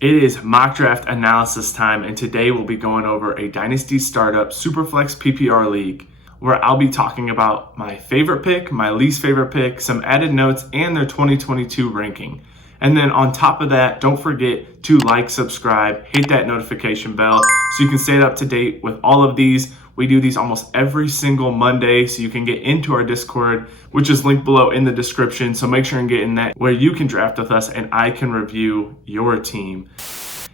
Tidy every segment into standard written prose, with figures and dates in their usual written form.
It is mock draft analysis time, and today we'll be going over a Dynasty Startup Superflex PPR League, where I'll be talking about my favorite pick, my least favorite pick, some added notes, and their 2022 ranking. And then on top of that, don't forget to like, subscribe, hit that notification bell so you can stay up to date with all of these. We do these almost every single Monday, so you can get into our Discord, which is linked below in the description. So make sure and get in that where you can draft with us and I can review your team.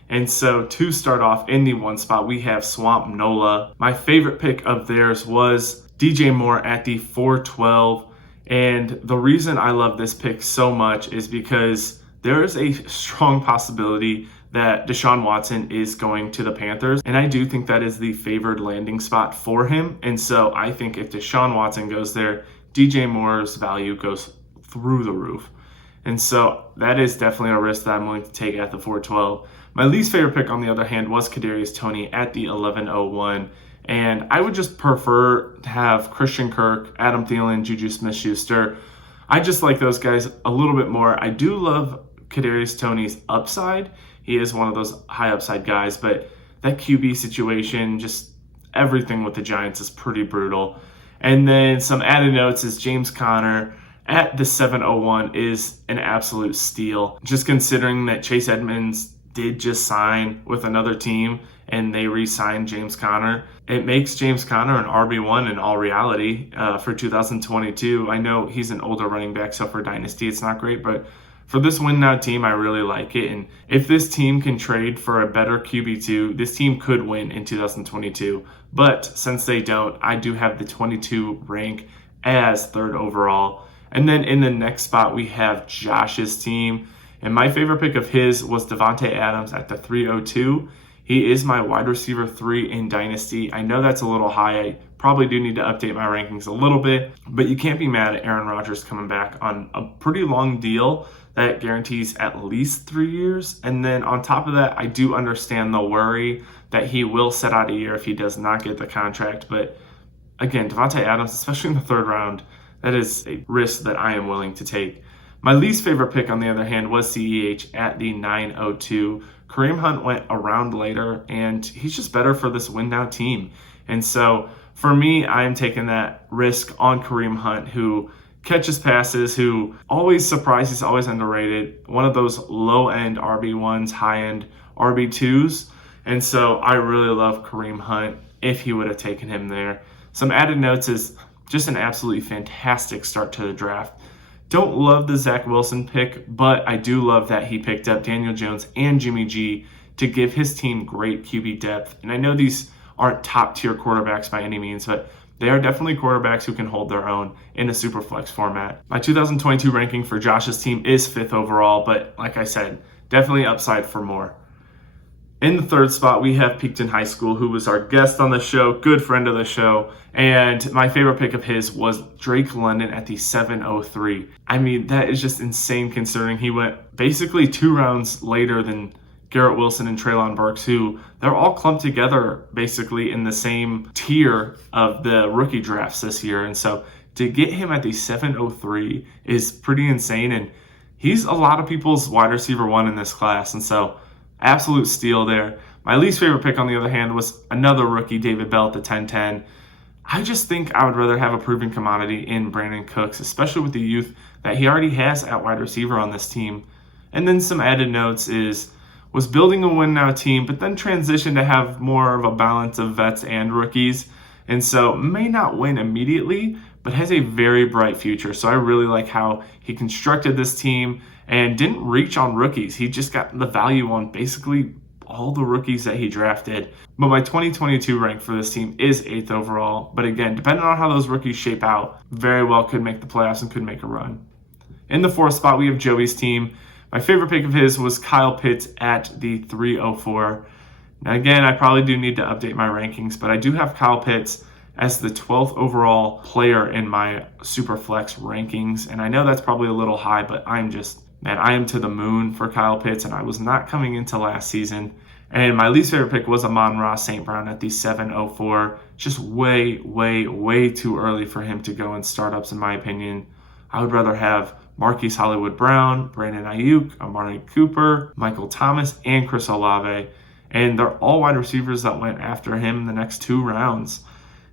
And so to start off in the one spot, we have Swamp Nola. My favorite pick of theirs was DJ Moore at the 412. And the reason I love this pick so much is because there is a strong possibility that Deshaun Watson is going to the Panthers. And I do think that is the favored landing spot for him. And so I think if Deshaun Watson goes there, DJ Moore's value goes through the roof. And so that is definitely a risk that I'm willing to take at the 412. My least favorite pick, on the other hand, was Kadarius Toney at the 1101. And I would just prefer to have Christian Kirk, Adam Thielen, Juju Smith-Schuster. I just like those guys a little bit more. I do love Kadarius Toney's upside. He is one of those high upside guys, but that QB situation, just everything with the Giants is pretty brutal. And then some added notes is James Conner at the 701 is an absolute steal. Just considering that Chase Edmonds did just sign with another team and they re-signed James Conner, it makes James Conner an RB1 in all reality for 2022. I know he's an older running back, so for Dynasty it's not great, but for this win now team, I really like it. And if this team can trade for a better QB2, this team could win in 2022. But since they don't, I do have the 22 rank as third overall. And then in the next spot, we have Josh's team. And my favorite pick of his was Davante Adams at the 302. He is my wide receiver 3 in Dynasty. I know that's a little high. I probably do need to update my rankings a little bit, but you can't be mad at Aaron Rodgers coming back on a pretty long deal that guarantees at least 3 years. And then on top of that, I do understand the worry that he will sit out a year if he does not get the contract. But again, Davante Adams, especially in the third round, that is a risk that I am willing to take. My least favorite pick, on the other hand, was CEH at the 902. Kareem Hunt went around later, and he's just better for this win now team. And so for me, I am taking that risk on Kareem Hunt, who catches passes, who always surprises, always underrated, one of those low-end RB1s, high-end RB2s. And so I really love Kareem Hunt if he would have taken him there. Some added notes is just an absolutely fantastic start to the draft. Don't love the Zach Wilson pick, but I do love that he picked up Daniel Jones and Jimmy G to give his team great QB depth. And I know these aren't top-tier quarterbacks by any means, but they are definitely quarterbacks who can hold their own in a Superflex format. My 2022 ranking for Josh's team is 5th overall, but like I said, definitely upside for more. In the third spot, we have Peaked in High School, who was our guest on the show, good friend of the show. And my favorite pick of his was Drake London at the 703. I mean, that is just insane considering he went basically 2 rounds later than Garrett Wilson and Treylon Burks, who they're all clumped together basically in the same tier of the rookie drafts this year. And so to get him at the 703 is pretty insane. And he's a lot of people's wide receiver 1 in this class. And so absolute steal there. My least favorite pick, on the other hand, was another rookie, David Bell at the 1010. I just think I would rather have a proven commodity in Brandon Cooks, especially with the youth that he already has at wide receiver on this team. And then some added notes was building a win now team, but then transitioned to have more of a balance of vets and rookies. And so may not win immediately, but has a very bright future. So I really like how he constructed this team and didn't reach on rookies. He just got the value on basically all the rookies that he drafted. But my 2022 rank for this team is 8th overall. But again, depending on how those rookies shape out, very well could make the playoffs and could make a run. In the 4th spot, we have Joey's team. My favorite pick of his was Kyle Pitts at the 304. Now again, I probably do need to update my rankings, but I do have Kyle Pitts as the 12th overall player in my Superflex rankings. And I know that's probably a little high, but I am to the moon for Kyle Pitts, and I was not coming into last season. And my least favorite pick was Amon-Ra St. Brown at the 704. Just way, way, way too early for him to go in startups, in my opinion. I would rather have Marquise Hollywood Brown, Brandon Ayuk, Amari Cooper, Michael Thomas, and Chris Olave. And they're all wide receivers that went after him in the next 2 rounds.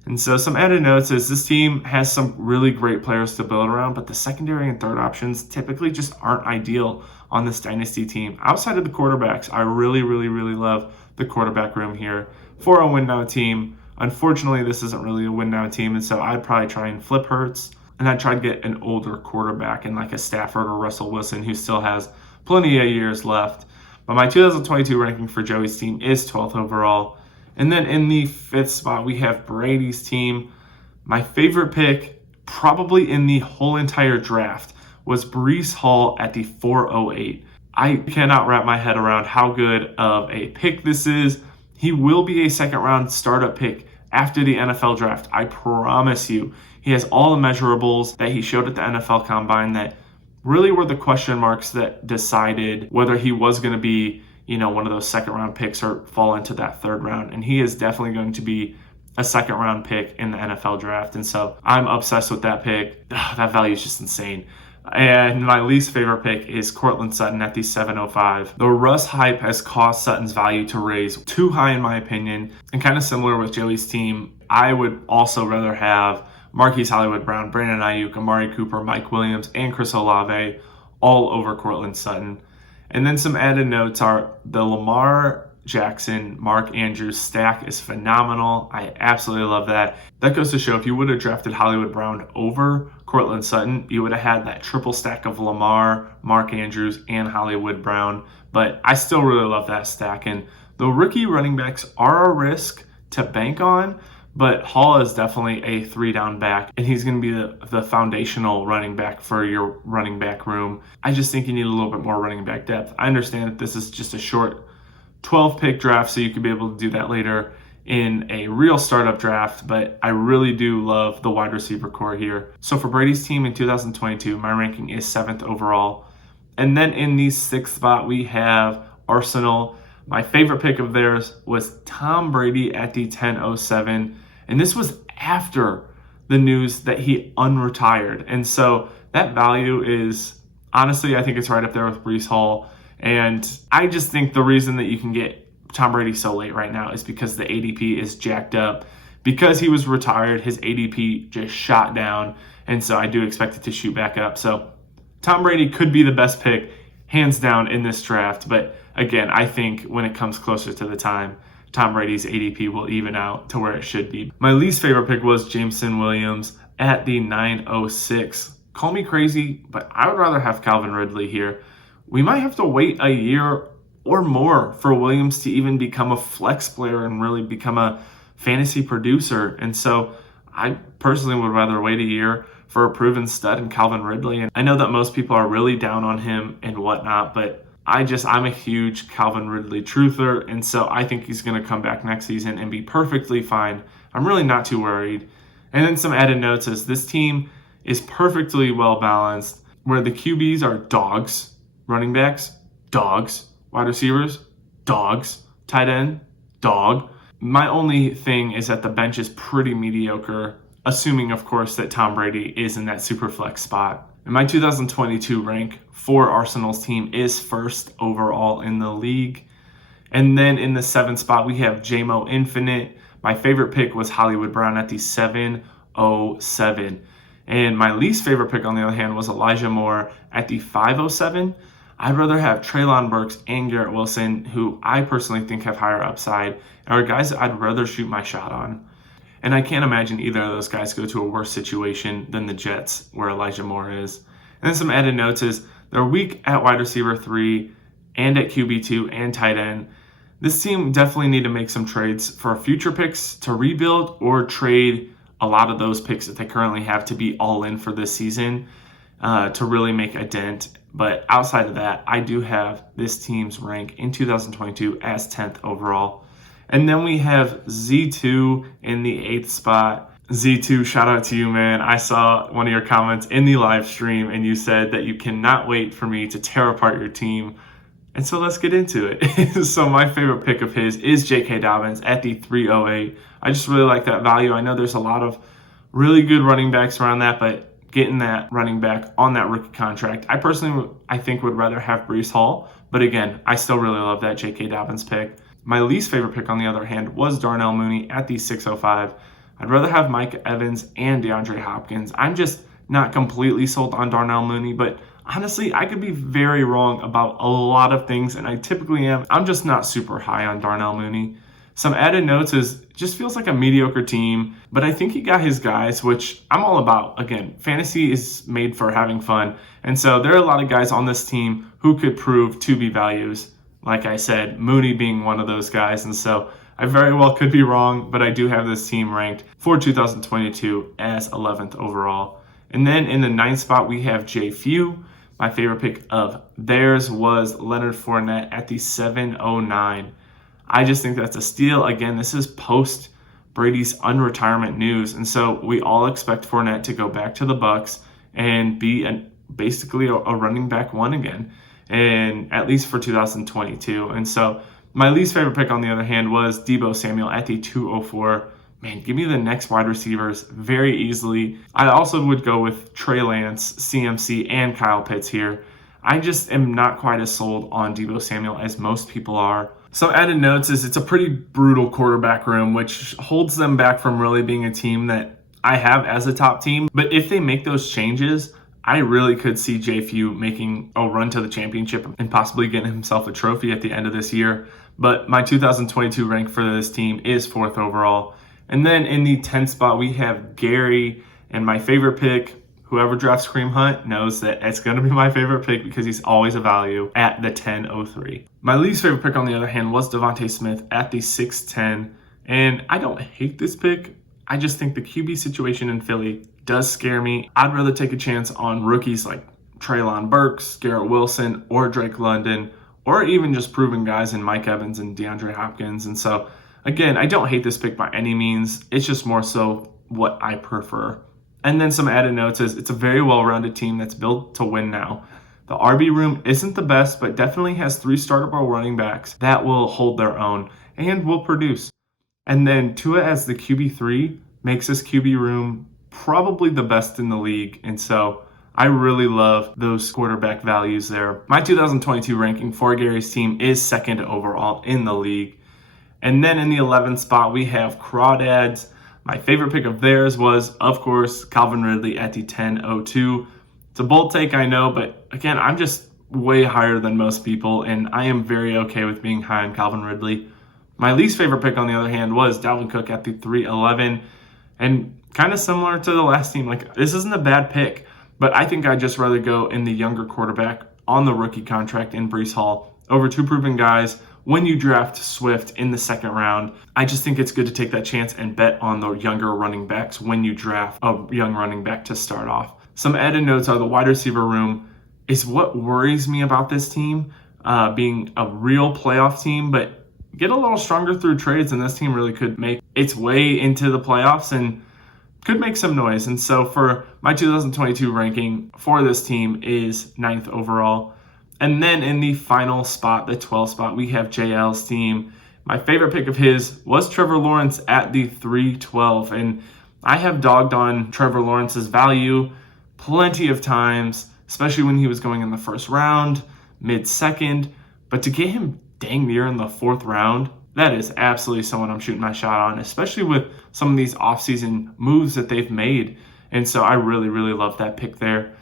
And so some added notes is this team has some really great players to build around, but the secondary and third options typically just aren't ideal on this Dynasty team. Outside of the quarterbacks, I really love the quarterback room here for a win-now team. Unfortunately, this isn't really a win-now team, and so I'd probably try and flip Hurts, and I'd try to get an older quarterback in like a Stafford or Russell Wilson who still has plenty of years left. But my 2022 ranking for Joey's team is 12th overall. And then in the 5th spot, we have Brady's team. My favorite pick, probably in the whole entire draft, was Breece Hall at the 408. I cannot wrap my head around how good of a pick this is. He will be a second-round startup pick after the NFL draft. I promise you. He has all the measurables that he showed at the NFL Combine that really were the question marks that decided whether he was going to be, one of those second-round picks or fall into that third round. And he is definitely going to be a second-round pick in the NFL draft. And so I'm obsessed with that pick. That value is just insane. And my least favorite pick is Courtland Sutton at the 705. The Russ hype has caused Sutton's value to raise too high in my opinion. And kind of similar with Joey's team, I would also rather have Marquise Hollywood Brown, Brandon Ayuk, Amari Cooper, Mike Williams, and Chris Olave all over Courtland Sutton. And then some added notes are the Lamar Jackson, Mark Andrews stack is phenomenal. I absolutely love that. That goes to show if you would have drafted Hollywood Brown over Courtland Sutton, you would have had that triple stack of Lamar, Mark Andrews, and Hollywood Brown. But I still really love that stack. And the rookie running backs are a risk to bank on, but Hall is definitely a 3-down back, and he's going to be the foundational running back for your running back room. I just think you need a little bit more running back depth. I understand that this is just a short 12-pick draft, so you could be able to do that later in a real startup draft, but I really do love the wide receiver core here. So for Brady's team in 2022, my ranking is 7th overall. And then in the 6th spot, we have Arsenal. My favorite pick of theirs was Tom Brady at the 1007, and this was after the news that he unretired. And so that value is, honestly, I think it's right up there with Breece Hall. And I just think the reason that you can get Tom Brady so late right now is because the ADP is jacked up. Because he was retired, his ADP just shot down, and so I do expect it to shoot back up. So Tom Brady could be the best pick, hands down, in this draft, but again, I think when it comes closer to the time, Tom Brady's ADP will even out to where it should be. My least favorite pick was Jameson Williams at the 906. Call me crazy, but I would rather have Calvin Ridley here. We might have to wait a year or more for Williams to even become a flex player and really become a fantasy producer. And so I personally would rather wait a year for a proven stud in Calvin Ridley. And I know that most people are really down on him and whatnot, but I'm a huge Calvin Ridley truther, and so I think he's going to come back next season and be perfectly fine. I'm really not too worried. And then some added notes is this team is perfectly well balanced, where the QBs are dogs, running backs, dogs, wide receivers, dogs, tight end, dog. My only thing is that the bench is pretty mediocre, assuming, of course, that Tom Brady is in that Superflex spot. And my 2022 rank for Arsenal's team is 1st overall in the league. And then in the 7th spot, we have JMO Infinite. My favorite pick was Hollywood Brown at the 707. And my least favorite pick, on the other hand, was Elijah Moore at the 507. I'd rather have Treylon Burks and Garrett Wilson, who I personally think have higher upside, and are guys that I'd rather shoot my shot on. And I can't imagine either of those guys go to a worse situation than the Jets, where Elijah Moore is. And then some added notes is they're weak at wide receiver 3 and at QB2 and tight end. This team definitely need to make some trades for future picks to rebuild, or trade a lot of those picks that they currently have to be all in for this season to really make a dent. But outside of that, I do have this team's rank in 2022 as 10th overall. And then we have Z2 in the 8th spot. Z2, shout out to you, man. I saw one of your comments in the live stream, and you said that you cannot wait for me to tear apart your team. And so let's get into it. So my favorite pick of his is J.K. Dobbins at the 308. I just really like that value. I know there's a lot of really good running backs around that, but getting that running back on that rookie contract. I personally, I think, would rather have Breece Hall. But again, I still really love that J.K. Dobbins pick. My least favorite pick, on the other hand, was Darnell Mooney at the 605. I'd rather have Mike Evans and DeAndre Hopkins. I'm just not completely sold on Darnell Mooney, but honestly, I could be very wrong about a lot of things, and I typically am. I'm just not super high on Darnell Mooney. Some added notes is just feels like a mediocre team, but I think he got his guys, which I'm all about. Again, fantasy is made for having fun, and so there are a lot of guys on this team who could prove to be values. Like I said, Mooney being one of those guys, and so I very well could be wrong, but I do have this team ranked for 2022 as 11th overall. And then in the 9th spot, we have Jay Few. My favorite pick of theirs was Leonard Fournette at the 709. I just think that's a steal. Again, this is post Brady's unretirement news, and so we all expect Fournette to go back to the Bucs and be basically a running back one again, and at least for 2022. And so my least favorite pick, on the other hand, was Deebo Samuel at the 204. Man, give me the next wide receivers very easily. I also would go with Trey Lance, CMC, and Kyle Pitts here. I just am not quite as sold on Deebo Samuel as most people are. Some added notes is it's a pretty brutal quarterback room, which holds them back from really being a team that I have as a top team. But if they make those changes, I really could see Jay Few making a run to the championship and possibly getting himself a trophy at the end of this year. But my 2022 rank for this team is 4th overall. And then in the 10th spot, we have Gary, and my favorite pick. Whoever drafts Kareem Hunt knows that it's going to be my favorite pick because he's always a value at the 1003. My least favorite pick, on the other hand, was Javonte Smith at the 610. And I don't hate this pick. I just think the QB situation in Philly does scare me. I'd rather take a chance on rookies like Treylon Burks, Garrett Wilson, or Drake London, or even just proven guys in Mike Evans and DeAndre Hopkins. And so, again, I don't hate this pick by any means. It's just more so what I prefer. And then some added notes is it's a very well-rounded team that's built to win now. The RB room isn't the best, but definitely has 3 startable running backs that will hold their own and will produce. And then Tua as the QB3 makes this QB room probably the best in the league. And so I really love those quarterback values there. My 2022 ranking for Gary's team is 2nd overall in the league. And then in the 11th spot, we have Crawdads. My favorite pick of theirs was, of course, Calvin Ridley at the 1002. It's a bold take, I know, but again, I'm just way higher than most people, and I am very okay with being high on Calvin Ridley. My least favorite pick, on the other hand, was Dalvin Cook at the 311. And kind of similar to the last team, like, this isn't a bad pick, but I think I'd just rather go in the younger quarterback on the rookie contract in Breece Hall over 2 proven guys. When you draft Swift in the 2nd round, I just think it's good to take that chance and bet on the younger running backs when you draft a young running back to start off. Some added notes are the wide receiver room is what worries me about this team being a real playoff team, but get a little stronger through trades, and this team really could make its way into the playoffs and could make some noise. And so for my 2022 ranking for this team is 9th overall. And then in the final spot, the 12th spot, we have JL's team. My favorite pick of his was Trevor Lawrence at the 312. And I have dogged on Trevor Lawrence's value plenty of times, especially when he was going in the 1st round, mid-2nd. But to get him dang near in the 4th round, that is absolutely someone I'm shooting my shot on, especially with some of these offseason moves that they've made. And so I really, really love that pick there.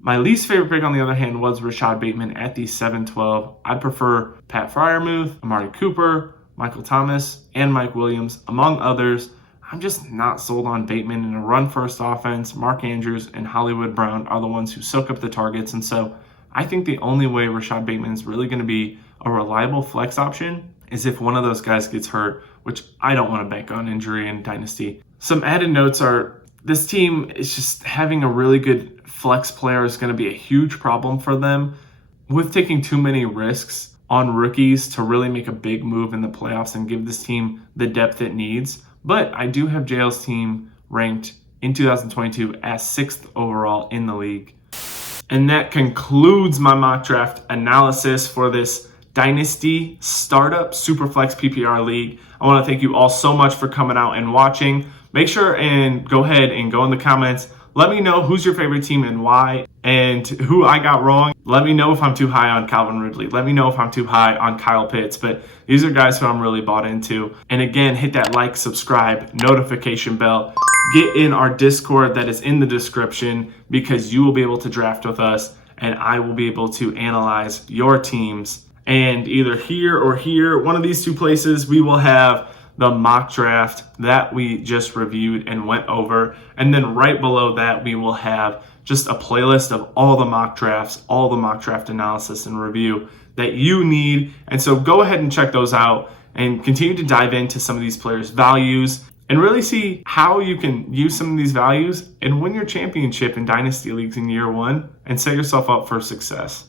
My least favorite pick, on the other hand, was Rashad Bateman at the 712. I prefer Pat Freiermuth, Amari Cooper, Michael Thomas, and Mike Williams, among others. I'm just not sold on Bateman in a run-first offense. Mark Andrews and Hollywood Brown are the ones who soak up the targets, and so I think the only way Rashad Bateman is really going to be a reliable flex option is if one of those guys gets hurt, which I don't want to bank on injury in Dynasty. Some added notes are this team is just having a really good flex player is going to be a huge problem for them with taking too many risks on rookies to really make a big move in the playoffs and give this team the depth it needs. But I do have JL's team ranked in 2022 as 6th overall in the league. And that concludes my mock draft analysis for this Dynasty Startup Superflex PPR League. I want to thank you all so much for coming out and watching. make sure and go ahead and go in the comments. Let me know who's your favorite team and why, and who I got wrong. Let me know if I'm too high on Calvin Ridley. Let me know if I'm too high on Kyle Pitts. But these are guys who I'm really bought into. And again, hit that like, subscribe, notification bell. Get in our Discord that is in the description, because you will be able to draft with us and I will be able to analyze your teams. And either here or here, one of these two places, we will have the mock draft that we just reviewed and went over. And then right below that, we will have just a playlist of all the mock drafts, all the mock draft analysis and review that you need. And so go ahead and check those out and continue to dive into some of these players' values and really see how you can use some of these values and win your championship in Dynasty Leagues in year one and set yourself up for success.